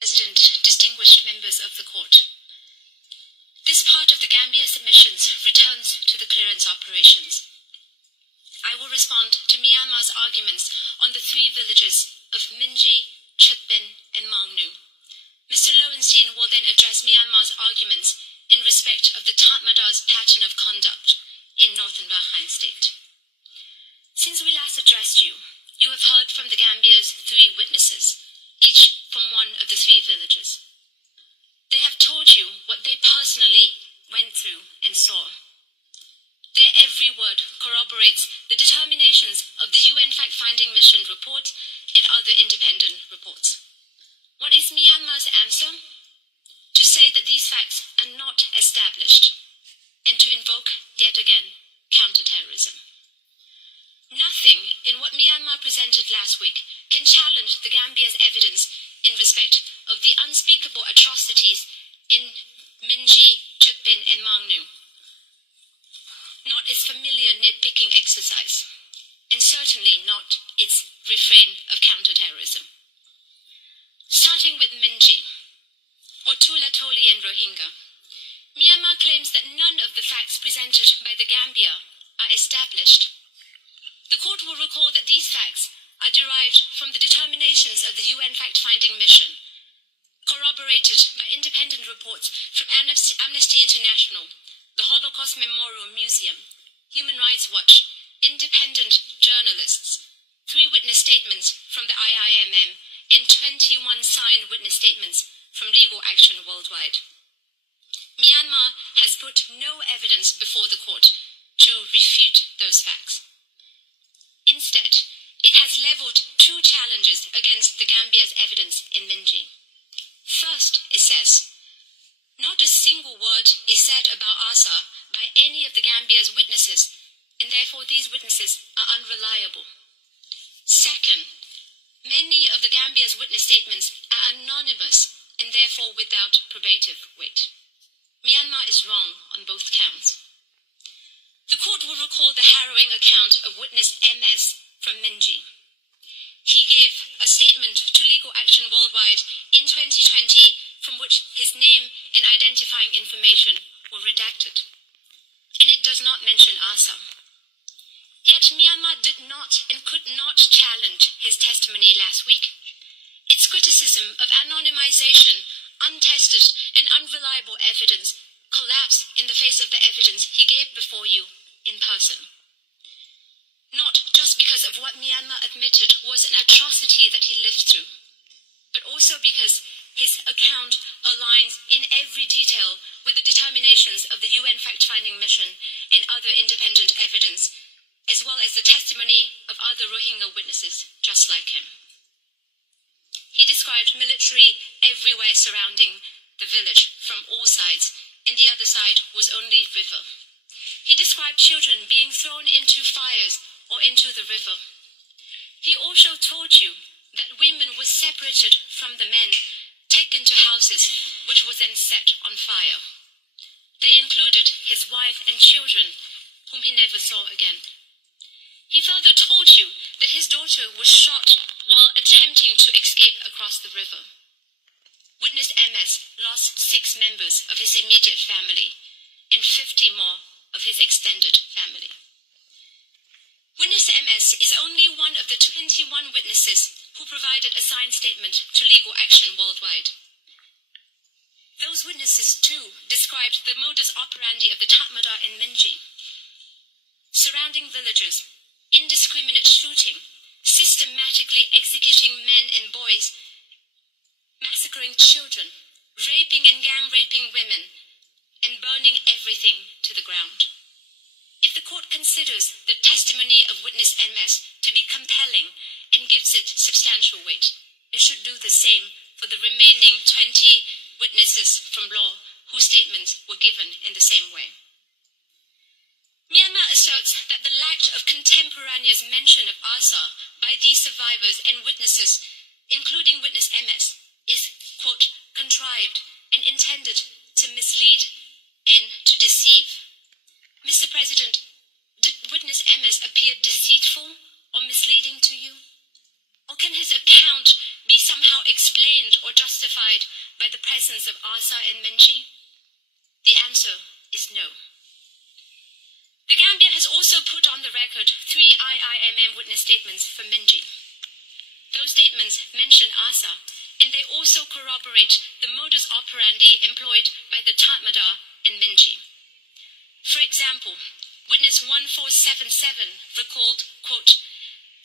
President, distinguished members of the court. This part of the Gambia submissions returns to the clearance operations. I will respond to Myanmar's arguments on the three villages of Minji, Chutben, and Maungnu. Mr. Lowenstein will then address Myanmar's arguments in respect of the Tatmada's pattern of conduct in northern Rakhine State. Since we last addressed you, you have heard from the Gambia's three witnesses, each from one of the three villages. They have told you what they personally went through and saw. Their every word corroborates the determinations of the UN Fact-Finding Mission report and other independent reports. What is Myanmar's answer? To say that these facts are not established and to invoke, yet again, counterterrorism. Nothing in what Myanmar presented last week can challenge the Gambia's evidence in respect of the unspeakable atrocities in Minji, Chutben, and Maungnu. Not its familiar nitpicking exercise, and certainly not its refrain of counterterrorism. Starting with Minji, or Tula Toli and Rohingya, Myanmar claims that none of the facts presented by the Gambia are established. The court will recall that these facts are derived from the determinations of the UN Fact-Finding Mission, corroborated by independent reports from Amnesty International, the Holocaust Memorial Museum, Human Rights Watch, independent journalists, 3 witness statements from the IIMM, and 21 signed witness statements from Legal Action Worldwide. Myanmar has put no evidence before the court to refute those facts. Instead, it has levelled 2 challenges against the Gambia's evidence in Minji. First, it says, not a single word is said about ASA by any of the Gambia's witnesses, and therefore these witnesses are unreliable. Second, many of the Gambia's witness statements are anonymous and therefore without probative weight. Myanmar is wrong on both counts. The court will recall the harrowing account of witness MS from Minji. He gave a statement to Legal Action Worldwide in 2020 from which his name and identifying information were redacted. And it does not mention ASA. Yet Myanmar did not and could not challenge his testimony last week. Its criticism of anonymization, untested and unreliable evidence collapsed in the face of the evidence he gave before you in person. Not just because of what Myanmar admitted was an atrocity that he lived through, but also because his account aligns in every detail with the determinations of the UN Fact-Finding Mission and other independent evidence, as well as the testimony of other Rohingya witnesses just like him. He described military everywhere surrounding the village from all sides, and the other side was only river. He described children being thrown into fires or into the river. He also told you that women were separated from the men, taken to houses, which was then set on fire. They included his wife and children, whom he never saw again. He further told you that his daughter was shot while attempting to escape across the river. Witness MS lost 6 members of his immediate family and 50 more of his extended family. Witness MS is only one of the 21 witnesses who provided a signed statement to Legal Action Worldwide. Those witnesses, too, described the modus operandi of the Tatmada in Minji. Surrounding villages, indiscriminate shooting, systematically executing men and boys, massacring children, raping and gang-raping women, and burning everything to the ground. If the court considers the testimony of witness MS to be compelling and gives it substantial weight, it should do the same for the remaining 20 witnesses from law whose statements were given in the same way. Myanmar asserts that the lack of contemporaneous mention of ASA by these survivors and witnesses, including witness MS, is, quote, contrived and intended to mislead and to deceive. Mr. President, did witness MS appear deceitful or misleading to you? Or can his account be somehow explained or justified justified by the presence of ARSA in Minji? The answer is no. The Gambia has also put on the record 3 IIMM witness statements from Minji. Those statements mention ARSA, and they also corroborate the modus operandi employed by the Tatmadaw in Minji. For example, witness 1477 recalled, quote,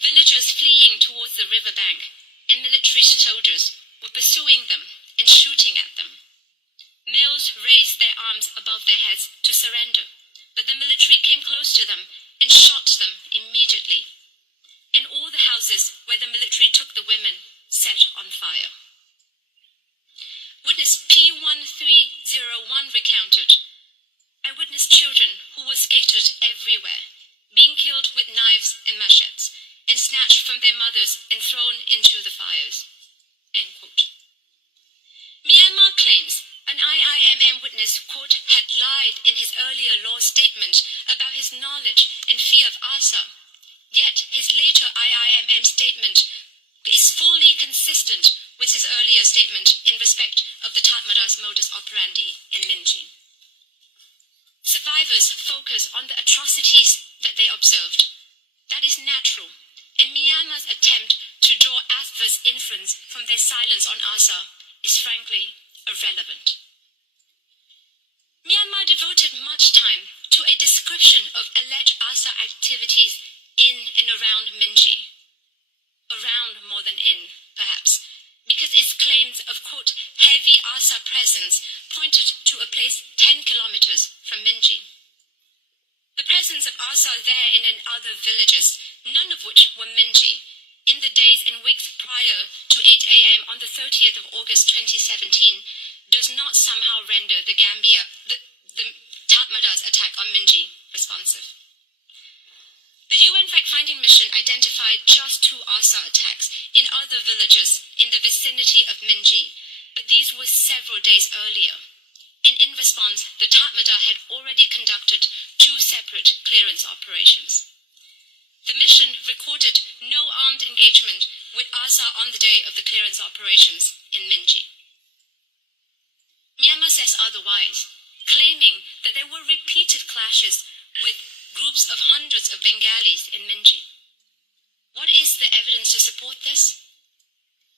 villagers fleeing towards the riverbank and military soldiers were pursuing them and shooting at them. Males raised their arms above their heads to surrender, but the military came close to them and shot them immediately. And all the houses where the military took the women set on fire. Witness P1301 recounted, I witnessed children who were scattered everywhere, being killed with knives and machetes, and snatched from their mothers and thrown into the fires. End quote. Myanmar claims an IIMM witness, quote, had lied in his earlier law statement about his knowledge and fear of ARSA, yet his later IIMM statement is fully consistent with his earlier statement in respect of the Tatmadaw's modus operandi in Minji. Survivors focus on the atrocities that they observed. That is natural, and Myanmar's attempt to draw adverse inference from their silence on ARSA is frankly irrelevant. Myanmar devoted much time to a description of alleged ARSA activities in and around Minji. Around more than in, perhaps, because its claims of, quote, heavy ARSA presence pointed to a place 10 kilometers from Minji. The presence of ARSA there and in other villages, none of which were Minji, in the days and weeks prior to 8 a.m. on the 30th of August 2017, does not somehow render the Tatmadaw's attack on Minji responsive. The UN fact-finding mission identified just 2 ARSA attacks in other villages in the vicinity of Minji, but these were several days earlier. And in response, the Tatmadaw had already conducted 2 separate clearance operations. The mission recorded no armed engagement with ARSA on the day of the clearance operations in Minji. Myanmar says otherwise, claiming that there were repeated clashes with groups of hundreds of Bengalis in Minji. What is the evidence to support this?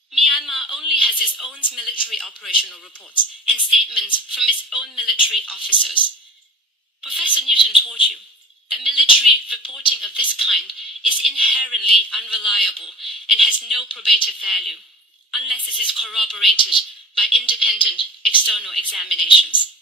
Myanmar only has its own military operational reports and statements from its own military officers. Professor Newton taught you that military reporting of this kind is inherently unreliable and has no probative value, unless it is corroborated by independent external examinations.